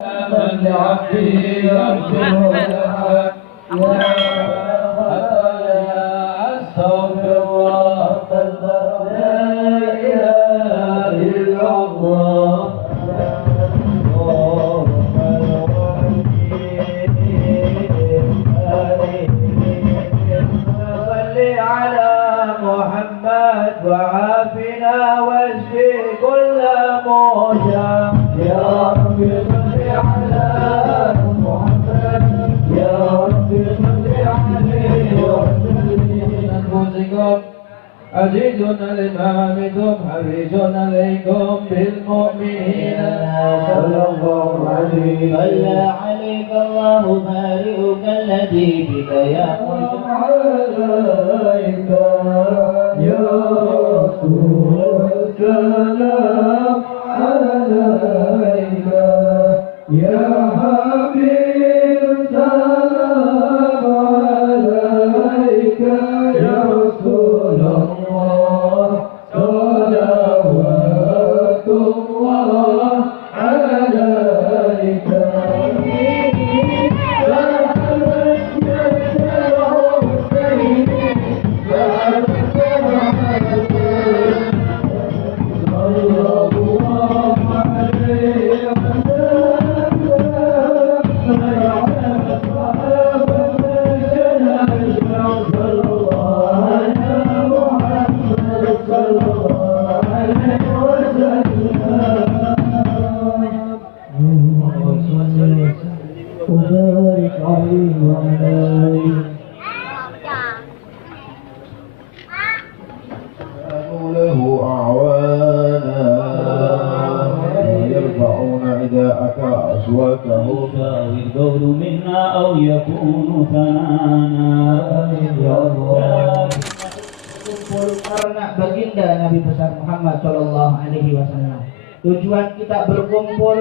من لعبده يغفر الأحد يا أستغفر الله لا إله إلا الله صل على محمد وعافنا واشفي كل موجع يا رب صل على محمد يا رب صل عليه وسلم أنفسكم عزيزنا لإمامكم حريص عليكم بالمؤمنين صلى الله عليه صلى عليك الله بارئك الذي بك يأمر عليك يا رسول السلام عليك يا حبيب سلام عليك يا رسول الله صلوات الله عليك وبارك عليه وعلى آله له أعوانا يرفعون رداءك أصواتهم القول منا أو يكون ثنانا يا الله. Karena baginda Nabi besar Muhammad Shallallahu Alaihi Wasallam. Tujuan kita berkumpul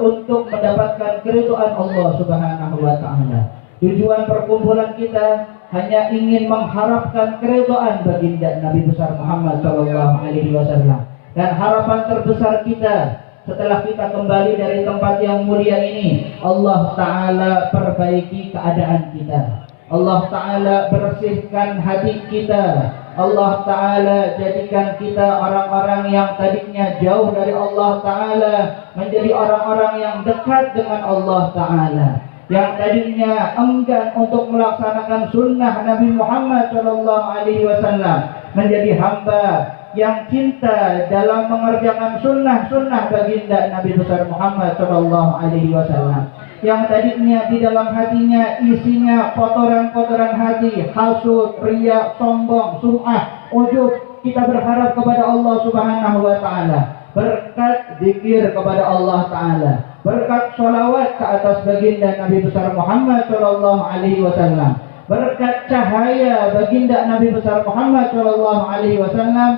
untuk mendapatkan keridhaan Allah Subhanahu Wa Taala. Tujuan perkumpulan kita hanya ingin mengharapkan keridhaan baginda Nabi besar Muhammad Shallallahu Alaihi Wasallam. Dan harapan terbesar kita setelah kita kembali dari tempat yang mulia ini, Allah Ta'ala perbaiki keadaan kita, Allah Ta'ala bersihkan hati kita, Allah Ta'ala jadikan kita orang-orang yang tadinya jauh dari Allah Ta'ala menjadi orang-orang yang dekat dengan Allah Ta'ala, yang tadinya enggan untuk melaksanakan sunnah Nabi Muhammad SAW menjadi hamba yang cinta dalam mengerjakan sunnah-sunnah baginda Nabi besar Muhammad SAW, yang tadinya di dalam hatinya isinya kotoran-kotoran hati, hasud, riya, sombong, sum'ah, ujub. Kita berharap kepada Allah Subhanahu Wa Ta'ala berkat zikir kepada Allah Ta'ala, berkat sholawat ke atas baginda Nabi besar Muhammad SAW, berkat cahaya baginda Nabi besar Muhammad SAW,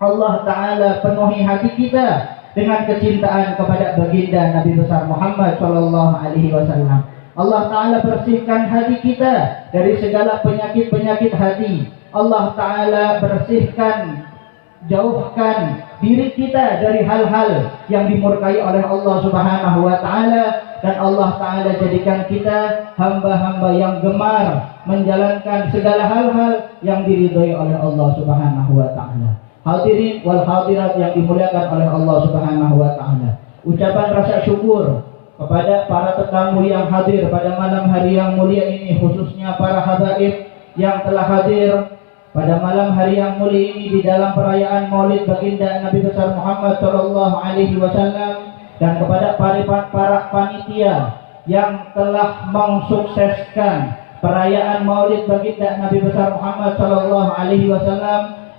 Allah Ta'ala penuhi hati kita dengan kecintaan kepada baginda Nabi besar Muhammad SAW. Allah Ta'ala bersihkan hati kita dari segala penyakit-penyakit hati. Allah Ta'ala bersihkan, jauhkan diri kita dari hal-hal yang dimurkai oleh Allah Subhanahu Wa Ta'ala. Dan Allah Ta'ala jadikan kita hamba-hamba yang gemar menjalankan segala hal-hal yang diridhoi oleh Allah Subhanahu Wa Ta'ala. Hadirin wal hadirat yang dimuliakan oleh Allah Subhanahu Wa Ta'ala, ucapan rasa syukur kepada para tetamu yang hadir pada malam hari yang mulia ini, khususnya para habaib yang telah hadir pada malam hari yang mulia ini di dalam perayaan Maulid baginda Nabi besar Muhammad SAW, dan kepada para panitia yang telah mensukseskan perayaan Maulid baginda Nabi besar Muhammad SAW,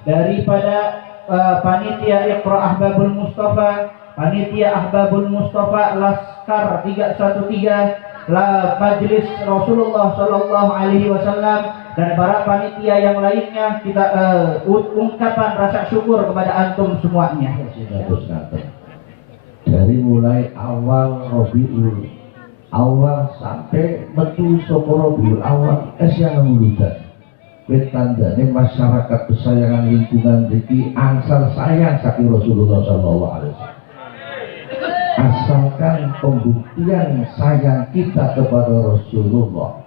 daripada panitia Iqra Ahbabul Mustafa, panitia Ahbabul Mustafa Laskar 313, Majlis Rasulullah SAW, dan para panitia yang lainnya. Kita ungkapan rasa syukur kepada antum semuanya. dari mulai awal Rabiul Awal sampai metu soko Rabiul Awal yang muludan. Tandanya masyarakat kesayangan lingkungan Riki angsal sayang saking Rasulullah SAW. asalkan pembuktian sayang kita kepada Rasulullah,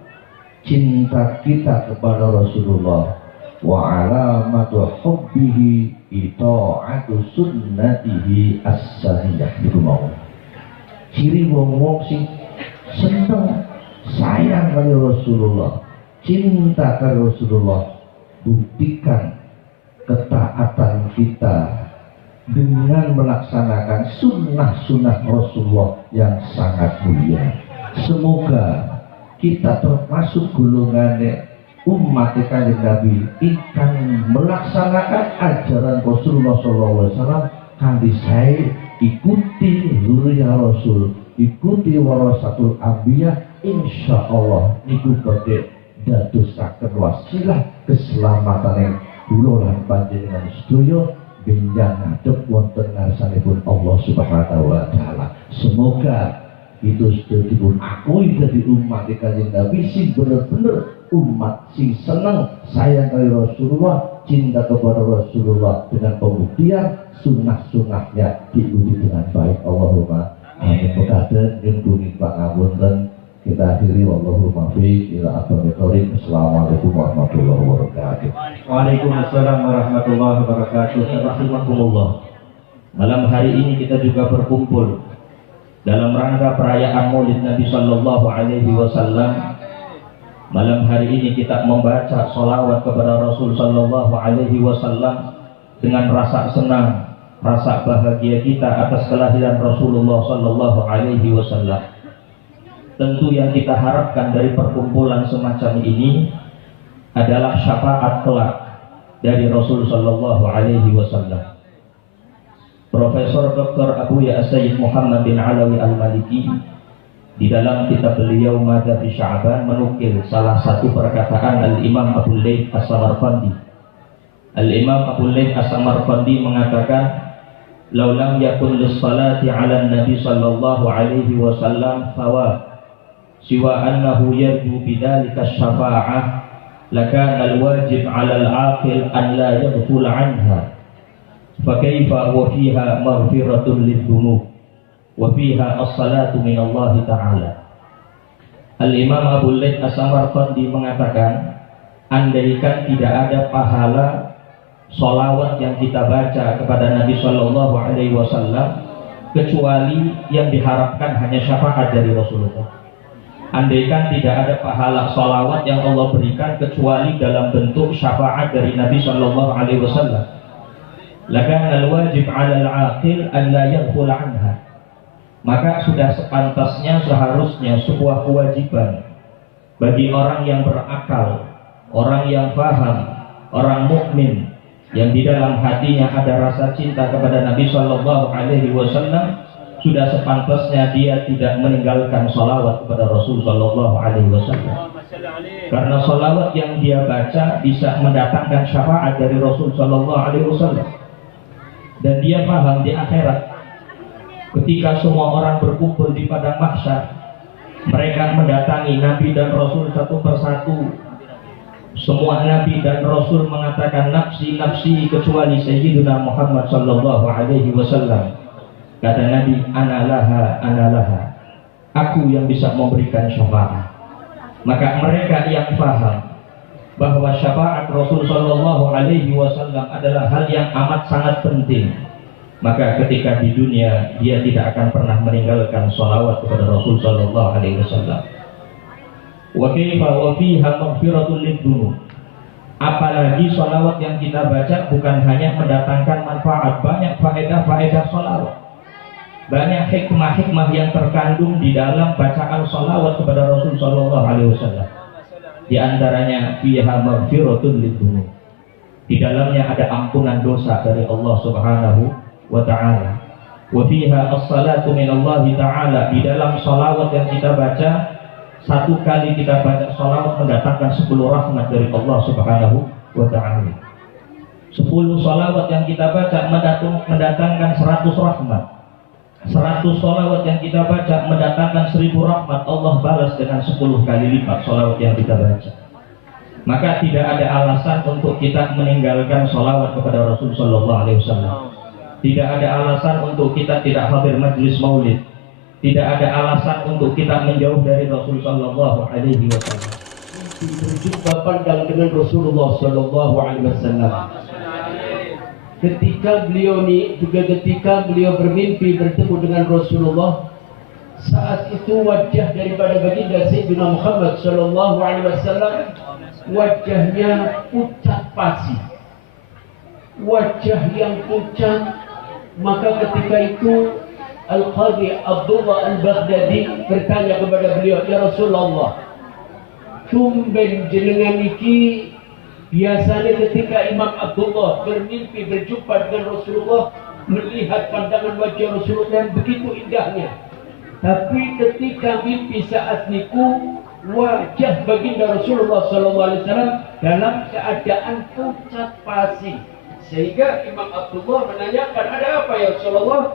cinta kita kepada Rasulullah, wa alamatu hubbihi ita'atu sunnatihi as-saniyah. Itu mau ciri wong-wong sing seneng sayang kepada Rasulullah, cinta kepada Rasulullah, buktikan ketaatan kita dengan melaksanakan sunnah-sunnah Rasulullah yang sangat mulia. Semoga kita termasuk golongan umat Kanjeng Nabi ingkang melaksanakan ajaran Rasulullah SAW kanthi sae, ikuti zuriyah Rasul, ikuti warasatul anbiya, insyaallah niku badhe dadosaken wasilah keselamatan kula lan panjenengan sedaya benjang ngadep wonten ngarsanipun Allah Subhanahu wa taala. Semoga itu sudah dipun akui dari umat Kanjeng Nabi sing bener-bener umat sing seneng sayang kepada Rasulullah, cinta kepada Rasulullah dengan pembuktian sunnah-sunnahnya diikuti dengan baik. Allahumma amin. Mudah-mudahan nyuwun pangapunten. Kita akhiri wallahu muwaffiq ila aqwamit thoriq. Assalamualaikum warahmatullahi wabarakatuh. Waalaikumsalam warahmatullahi wabarakatuh. Rahimakumullah. Malam hari ini kita juga berkumpul dalam rangka perayaan Maulid Nabi Sallallahu Alaihi Wasallam. Malam hari ini kita membaca sholawat kepada Rasul Sallallahu Alaihi Wasallam dengan rasa senang, rasa bahagia kita atas kelahiran Rasulullah Sallallahu Alaihi Wasallam. Tentu yang kita harapkan dari perkumpulan semacam ini adalah syafaat kelak dari Rasul Sallallahu Alaihi Wasallam. Profesor Dr. Abu Ya Sayyid Muhammad bin Alawi Al-Maliki di dalam kitab beliau Madza fi Sya'ban menukil salah satu perkataan Al-Imam Abu Layth As-Samarqandi. Al-Imam Abu Layth As-Samarqandi mengatakan, "Lau lam yakun lis-salati 'ala an-nabi sallallahu alaihi wasallam thawab siwa annahu yarju bidzalika asy-syafa'ah lakana al-wajib 'ala al-'aqil an la yaghful 'anha fa kaifa wa fiha maghfiratun lidz-dzunub wa fiha as-salatu min Allah Ta'ala." Al-Imam Abu Layth As-Samarqandi mengatakan, andaikan tidak ada pahala sholawat yang kita baca kepada Nabi Sallallahu Alaihi Wasallam kecuali yang diharapkan hanya syafaat dari Rasulullah. Andaikan tidak ada pahala sholawat yang Allah berikan kecuali dalam bentuk syafaat dari Nabi Sallallahu Alaihi Wasallam, lakana al-wajib 'ala al-'aqil an la yaghful 'anha. Maka sudah sepantasnya seharusnya sebuah kewajiban bagi orang yang berakal, orang yang paham, orang mukmin yang di dalam hatinya ada rasa cinta kepada Nabi Sallallahu Alaihi Wasallam, sudah sepantasnya dia tidak meninggalkan sholawat kepada Rasul Sallallahu Alaihi Wasallam. Karena sholawat yang dia baca bisa mendatangkan syafaat dari Rasul Sallallahu Alaihi Wasallam. Dan dia paham di akhirat, ketika semua orang berkumpul di padang mahsyar, mereka mendatangi Nabi dan Rasul satu persatu. Semua Nabi dan Rasul mengatakan nafsi nafsi kecuali Sayyidina Muhammad Sallallahu Alaihi Wasallam. Kata Nabi, analaha, analaha, aku yang bisa memberikan syafaat. Maka mereka yang paham bahwa syafaat Rasul Sallallahu Alaihi Wasallam adalah hal yang amat sangat penting, maka ketika di dunia dia tidak akan pernah meninggalkan sholawat kepada Rasul Sallallahu Alaihi Wasallam. Wa kaifa wa fiha maghfiratul lidz-dzunub. Apalagi sholawat yang kita baca bukan hanya mendatangkan manfaat, banyak faedah-faedah sholawat, banyak hikmah-hikmah yang terkandung di dalam bacaan sholawat kepada Rasul Sallallahu Alaihi Wasallam. Di antaranya fiha maghfiratul lidz-dzunub. Di dalamnya ada ampunan dosa dari Allah Subhanahu wa Ta'ala. Wa fiha as-salatu min Allah Ta'ala. Di dalam sholawat yang kita baca, satu kali kita baca sholawat mendatangkan 10 rahmat dari Allah Subhanahu wa Ta'ala. 10 sholawat yang kita baca mendatangkan 100 rahmat. 100 sholawat yang kita baca mendatangkan 1000 rahmat. Allah balas dengan 10 kali lipat sholawat yang kita baca. Maka tidak ada alasan untuk kita meninggalkan sholawat kepada Rasul Sallallahu Alaihi Wasallam. Tidak ada alasan untuk kita tidak hadir majelis maulid. Tidak ada alasan untuk kita menjauh dari Rasul sallallahu alaihi wasallam. Berjumpa pandang dengan Rasulullah sallallahu alaihi wasallam. Ketika beliau bermimpi bertemu dengan Rasulullah, saat itu wajah daripada baginda Sayyidina Muhammad sallallahu alaihi wasallam wajahnya pucat pasi. Wajah yang pucat. Maka ketika itu Al-Qadhi Abdullah Al-Baghdadi bertanya kepada beliau, "Ya Rasulullah, tumben jenengan iki biasanya ketika Imam Abdullah bermimpi berjumpa dengan Rasulullah, melihat pandangan wajah Rasulullah yang begitu indahnya. Tapi ketika mimpi saat niku wajah baginda Rasulullah SAW dalam keadaan pucat pasi." Sehingga Imam Abdullah menanyakan, "Ada apa ya Rasulullah?"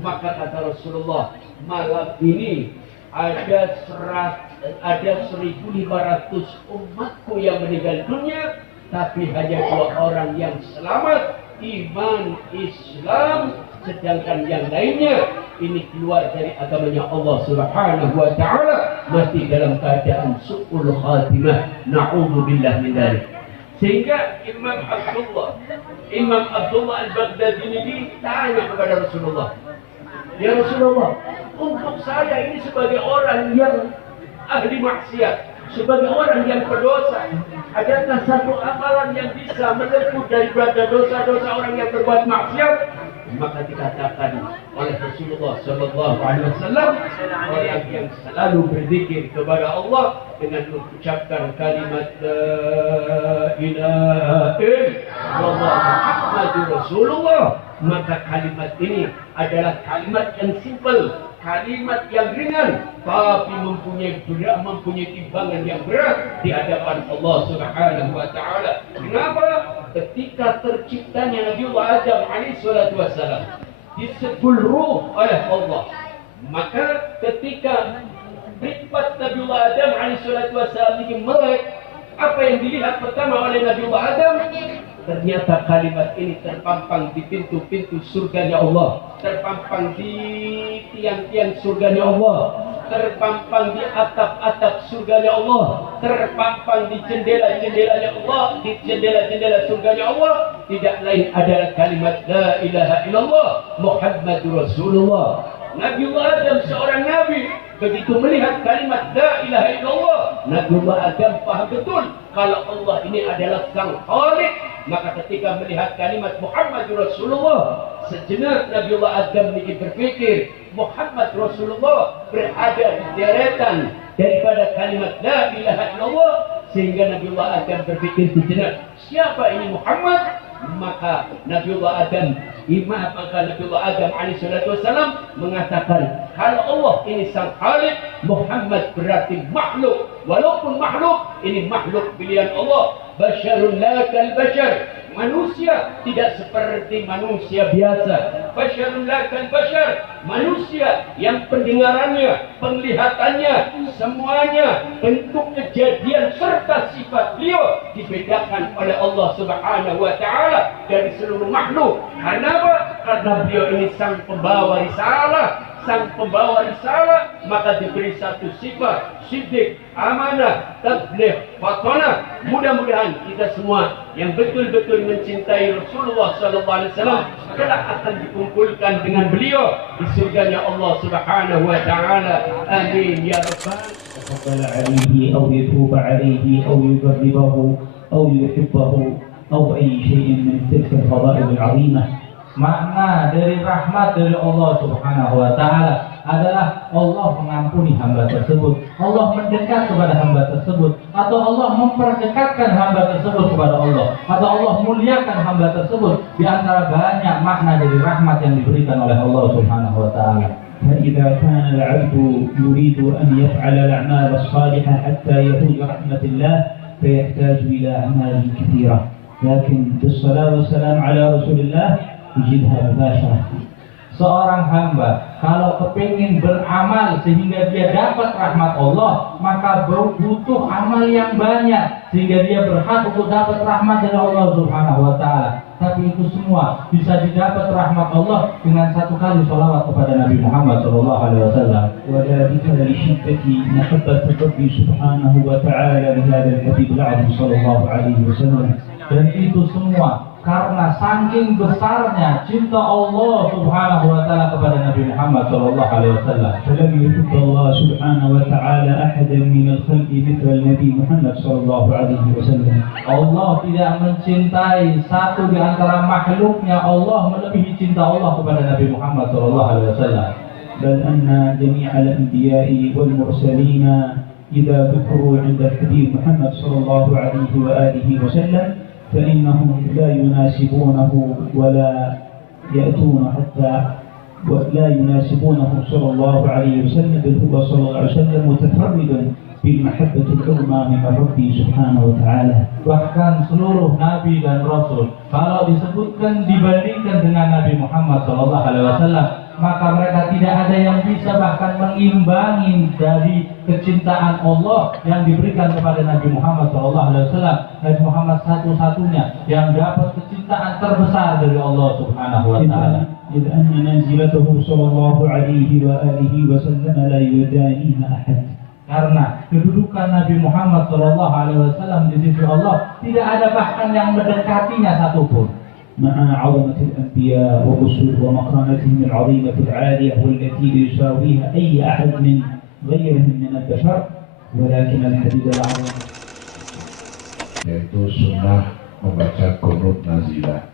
Maka kata Rasulullah, "Malam ini ada 1.500 umatku yang meninggal dunia, tapi hanya 2 orang yang selamat, iman Islam, sedangkan yang lainnya ini keluar dari agamanya Allah Subhanahu wa taala, mati dalam keadaan su'ul khatimah. Na'udzubillah min dzalik." Sehingga Imam Abdullah Al-Baghdadi ini tanya kepada Rasulullah, "Ya Rasulullah, untuk saya ini sebagai orang yang ahli maksiat, sebagai orang yang berdosa, adakah satu amalan yang bisa menebus daripada dosa-dosa orang yang berbuat maksiat?" Maka dikatakan oleh Rasulullah sallallahu alaihi wasallam, orang yang selalu berzikir kepada Allah dengan mengucapkan kalimat la ilaha illallah Muhammadur Rasulullah, maka kalimat ini adalah kalimat yang simpel, kalimat yang ringan, tapi mempunyai timbangan yang berat di hadapan Allah Subhanahu wa taala. Kenapa? Ketika terciptanya Nabiullah Adam alaihissalatu wassalam disebut ruh oleh Allah, maka ketika sifat Nabiullah Adam alaihissalatu wassalam ini melek, apa yang dilihat pertama oleh Nabiullah Adam? Ternyata kalimat ini terpampang di pintu-pintu surganya Allah, terpampang di tiang-tiang surganya Allah, terpampang di atap-atap surganya Allah, terpampang di jendela-jendelanya Allah, di jendela-jendela surganya Allah. Tidak lain adalah kalimat la ilaha illallah Muhammadur Rasulullah. Nabiullah Adam seorang nabi, begitu melihat kalimat la ilaha illallah, Nabiullah Adam paham betul kalau Allah ini adalah Sang Khalik. Maka ketika melihat kalimat Muhammadur Rasulullah, sejenak Nabiullah Adam ini berpikir Muhammad Rasulullah berada di deretan daripada kalimat la ilaha illallah, sehingga Nabiullah Adam berpikir sejenak, siapa ini Muhammad? Maka Nabiullah Adam alaihissalatu wassalam mengatakan, kalau Allah ini Sang Khalik, Muhammad berarti makhluk. Walaupun makhluk, ini makhluk pilihan Allah. Basyarun la kal bashar, manusia tidak seperti manusia biasa. Basyarun la kal bashar, manusia yang pendengarannya, penglihatannya, semuanya, bentuk kejadian serta sifat beliau dibedakan oleh Allah Subhanahu wa taala dari seluruh makhluk. Karena apa? Karena beliau ini sang pembawa risalah. Sang pembawa risalah, maka diberi satu sifat, siddiq, amanah, tabligh, fatanah. Mudah-mudahan kita semua yang betul-betul mencintai Rasulullah sallallahu alaihi wasallam kelak akan dikumpulkan dengan beliau di surganya Allah Subhanahu wa taala. Amin ya rabbal alamin. عليه أو يتوب عليه أو يقربه أو يحبه أو أي شيء من تلك الفضائل العظيمة. Makna dari rahmat dari Allah Subhanahu wa taala adalah Allah mengampuni hamba tersebut, Allah mendekat kepada hamba tersebut, atau Allah memperdekatkan hamba tersebut kepada Allah, atau Allah muliakan hamba tersebut. Di antara banyak makna dari rahmat yang diberikan oleh Allah Subhanahu wa taala. فإذا كان العبد يريد أن يفعل الأعمال الصالحة حتى يفوز برحمة الله فيحتاج إلى أعمال كثيرة، لكن بالصلاة والسلام على رسول الله يجدها مباشرة. Seorang hamba kalau kepingin beramal sehingga dia dapat rahmat Allah, maka butuh amal yang banyak sehingga dia berhak untuk dapat rahmat dari Allah Subhanahu wa taala. tapi itu semua bisa didapat rahmat Allah dengan satu kali sholawat kepada Nabi Muhammad SAW. وذلك لشدة محبة الرب سبحانه وتعالى لهذا الحبيب العظيم صلى الله عليه وسلم. Dan itu semua karena saking besarnya cinta Allah Subhanahu wa taala kepada Nabi Muhammad sallallahu alaihi wasallam. فلم يحب الله سبحانه وتعالى أحدا من الخلق مثل النبي محمد صلى الله عليه وسلم. Allah tidak mencintai satu di antara makhluknya Allah melebihi cinta Allah kepada Nabi Muhammad sallallahu alaihi wasallam. بل أن جميع الأنبياء والمرسلين إذا ذكروا عند الحبيب محمد صلى الله عليه وآله وسلم فإنهم لا يناسبونه ولا يأتون حتى ولا يناسبونه صلى الله عليه وسلم، بل هو صلى الله عليه وسلم متفردا بالمحبة العظمى من الرب سبحانه وتعالى. Bahkan seluruh nabi dan rasul kalau disebutkan dibandingkan dengan Nabi Muhammad sallallahu alaihi wasallam, maka mereka tidak ada yang bisa bahkan mengimbangi dari kecintaan Allah yang diberikan kepada Nabi Muhammad SAW. Nabi Muhammad satu-satunya yang dapat kecintaan terbesar dari Allah Subhanahu wa taala. إذ أن منزلته صلى الله عليه وآله وسلم لا يدانيها أحد. Karena kedudukan Nabi Muhammad SAW di sisi Allah tidak ada bahkan yang mendekatinya satupun. مع عظمة الأنبياء والرسل ومكانتهم العظيمة العالية والتي يساويها أي أحد من غيرهم من البشر، ولكن الحديث الأعظم yaitu sunnah membaca qunut nazilah.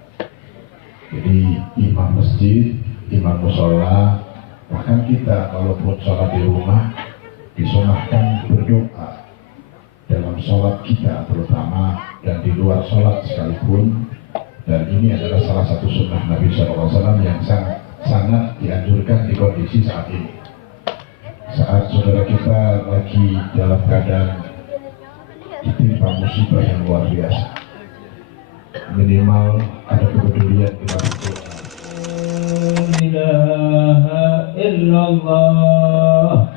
Jadi imam masjid, imam musola, bahkan kita walaupun sholat di rumah disunahkan berdoa dalam sholat kita terutama dan di luar sholat sekalipun. Dan ini adalah salah satu sunnah Nabi SAW yang sangat dianjurkan di kondisi saat ini. Saat saudara kita lagi dalam keadaan ditimpa musibah yang luar biasa, minimal ada kepedulian di dalam doa. La ilaha illallah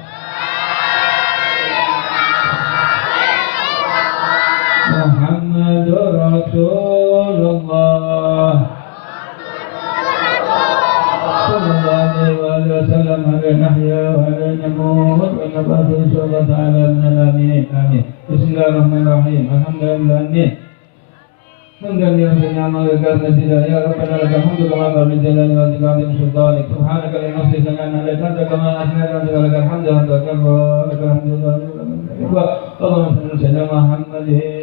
Muhammadur Rasulullah sallallahu alaihi wasallam. Ala nahya wa ala namut wa nabatu insyaallah ta'ala minal amin. Amin. Bismillahirrahmanirrahim. Alhamdulillah. Amin. Hamdan ya Sayyidina wa Qadira ya Rabbana lakal hamdu kama qala jalali wa zikri sultanik. Subhanaka la nafsi sanana la tanta kama asnana lakal hamdu wa lakal hamdu wa Allahumma salli ala Muhammadin